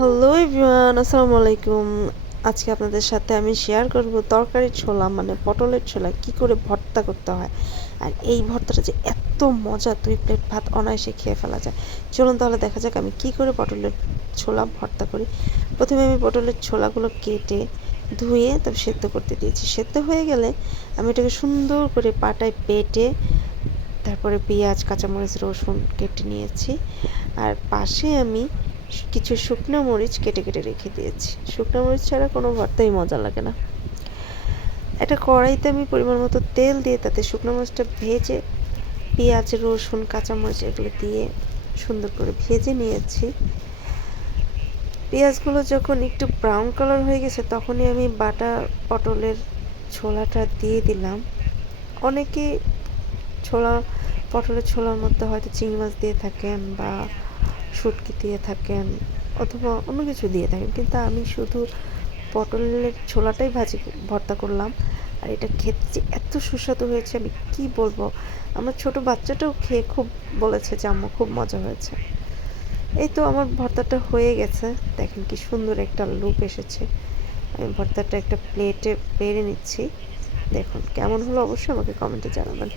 Hello everyone, আসসালামু আলাইকুম। আজকে আপনাদের সাথে আমি শেয়ার করব তরকারির ছোলা মানে পটলের ছোলা কি করে ভর্তা করতে হয়। আর এই ভর্তাটা যে এত মজা, 2 প্লেট ভাত অনায়াসে খেয়ে ফেলা যায়। চলুন তাহলে দেখা যাক আমি কি করে পটলের ছোলা ভর্তা করি। প্রথমে আমি পটলের ছোলাগুলো কেটে ধুয়ে তারপর সেদ্ধ করতে দিয়েছি। সেদ্ধ হয়ে গেলে আমি এটাকে সুন্দর করে পাটায় বেটে তারপরে পেঁয়াজ, কাঁচামরিচ, রসুন কেটে নিয়েছি। আর পাশে আমি কিছু শুকনো মরিচ কেটে কেটে রেখে দিয়েছি। শুকনো মরিচ ছাড়া কোনো ভর্তাই মজা লাগে না। একটা কড়াইতে আমি পরিমাণ মতো তেল দিয়ে তাতে শুকনো মরিচটা ভেজে পেঁয়াজ, রসুন, কাঁচামরিচ এগুলো দিয়ে সুন্দর করে ভেজে নিয়েছি। পেঁয়াজগুলো যখন একটু ব্রাউন কালার হয়ে গেছে তখনই আমি বাটা পটলের ছোলাটা দিয়ে দিলাম। অনেকে পটলের ছোলার মধ্যে হয়তো চিংড়ি মাছ দিয়ে থাকেন বা শুটকি দিয়ে থাকেন অথবা অন্য কিছু দিয়ে থাকেন, কিন্তু আমি শুধু পটলের ছোলাটাই ভর্তা করলাম। আর এটা খেতে যে এত সুস্বাদু হয়েছে আমি কি বলবো। আমার ছোট বাচ্চাটাও খেয়ে খুব বলেছে যে আম্মু খুব মজা হয়েছে। এই তো আমার ভর্তাটা হয়ে গেছে, দেখেন কি সুন্দর একটা লুক এসেছে। আমি ভর্তাটা একটা প্লেটে বেড়ে নিচ্ছি। দেখুন কেমন হলো অবশ্যই আমাকে কমেন্টে জানাবেন।